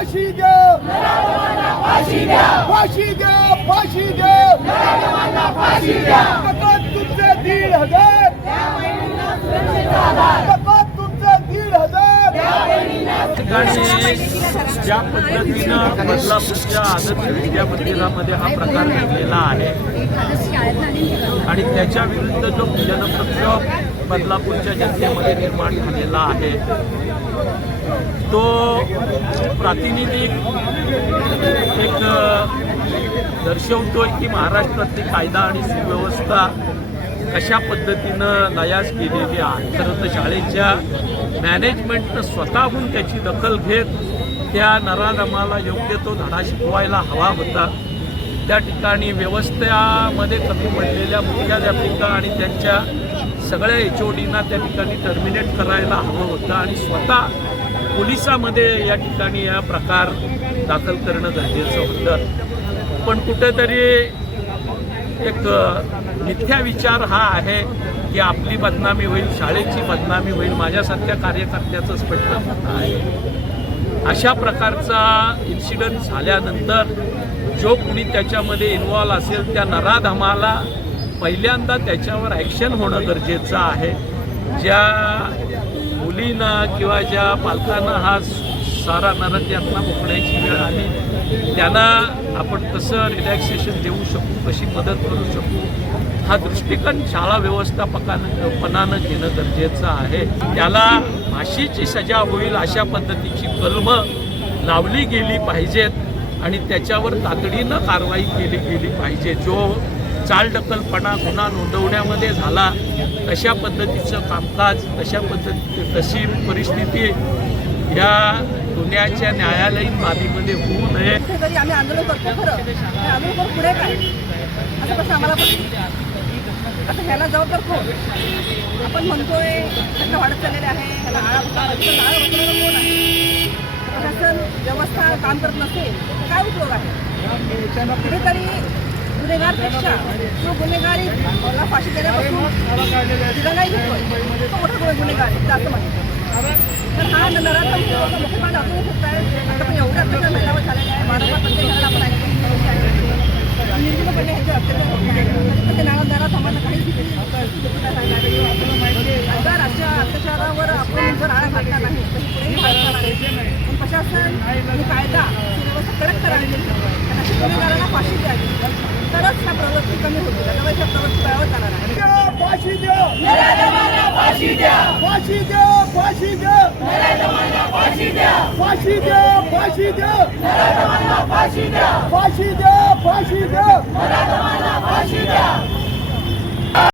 फाशी द्या. फाशी द्या फाशी द्या. दीड हजार. दीड हजार. ज्या पद्धतीनं बदलापूरच्या आदर्श विद्या हा प्रकार घडलेला आहे आणि त्याच्या विरुद्ध जो जनप्रक्षोभ बदलापूरच्या जनतेमध्ये निर्माण झालेला आहे. तो प्रातिनिधिक एक दर्शवतोय की महाराष्ट्रातली कायदा आणि सुव्यवस्था कशा पद्धतीनं नयास केलेली आहे. खरं तर शाळेच्या मॅनेजमेंटनं स्वतःहून त्याची दखल घेत त्या नराधमाला योग्य तो धडा शिकवायला हवा होता. त्या ठिकाणी व्यवस्थेमध्ये कमी पडलेल्या मुख्याध्यापिका आणि त्यांच्या सगळ्या एच ओ डीना त्या ठिकाणी टर्मिनेट करायला हवं होतं आणि स्वतः पोलिसामध्ये या ठिकाणी या प्रकार दाखल करणं गरजेचं होतं. पण कुठेतरी एक मिथ्या विचार हा आहे की आपली बदनामी होईल शाळेची बदनामी होईल माझ्यासारख्या कार्यकर्त्याचं स्पष्ट होतं आहे. अशा प्रकारचा इन्सिडंट झाल्यानंतर जो कुणी त्याच्यामध्ये इन्वॉल्व असेल त्या नराधमाला पहिल्यांदा त्याच्यावर ॲक्शन होणं गरजेचं आहे. ज्या मुलीनं किंवा ज्या पालकांना हा सारा नरक यातना भोगण्याची वेळ आली त्यांना आपण कसं रिलॅक्सेशन देऊ शकू कशी मदत करू शकू हा दृष्टिकोन शाळा व्यवस्थापकानं पणानं घेणं गरजेचं आहे. त्याला फाशीची सजा होईल अशा पद्धतीची कलमं लावली गेली पाहिजेत आणि त्याच्यावर तातडीनं कारवाई केली गेली पाहिजे. जो चालढकलपणा गुन्हा नोंदवण्यामध्ये झाला तशा पद्धतीचं कामकाज तशा पद्धती तशी परिस्थिती या गुन्ह्याच्या न्यायालयीन बाबीमध्ये होऊ नये. आम्ही करतो खरं. पुढे काय? कसं आम्हाला आता ह्याला जबाबदार कोण? आपण म्हणतोय घटना वाढत चाललेले आहे ह्याला आळा तर आळा बसवणारा कोण आहे? प्रशासन व्यवस्था काम करत नसेल काय उपयोग आहे? कुठेतरी गुन्हेगारपेक्षा जो गुन्हेगारी मला फाशी देण्यापासून तिला नाही घेतोय तो मोठा गुन्हे- गुन्हेगार आहे तर असं म्हणतो तर हा नराचा मुख्यमान असू शकत आहे आता पण एवढ्या अत्याचार महिलावर झालेले आहे वारंवार प्रत्येक घराला आपण ऐकतो निर्जीव पडले ह्याचे अत्याचार होत आहे ते नारा नारा थांबायला काहीच जर अशा अत्याचारावर आपण जर आळा घातला नाही तर पुढेही घालणार नाही पण प्रशासन आणि कायदा सुव्यवस्था कडक करावी आणि अशा गुन्हेगारांना फाशी द्यावी. ह्या प्रवृत्ती कमी त्यामुळे ह्या प्रवृत्ती बळावर जाणार आहे. द्या, फाशी द्या. फाशी द्या. फाशी द्या फाशी द्या. फाशी द्या. फाशी द्या फाशी द्या. फाशी द्या फाशी द्या. फाशी द्या.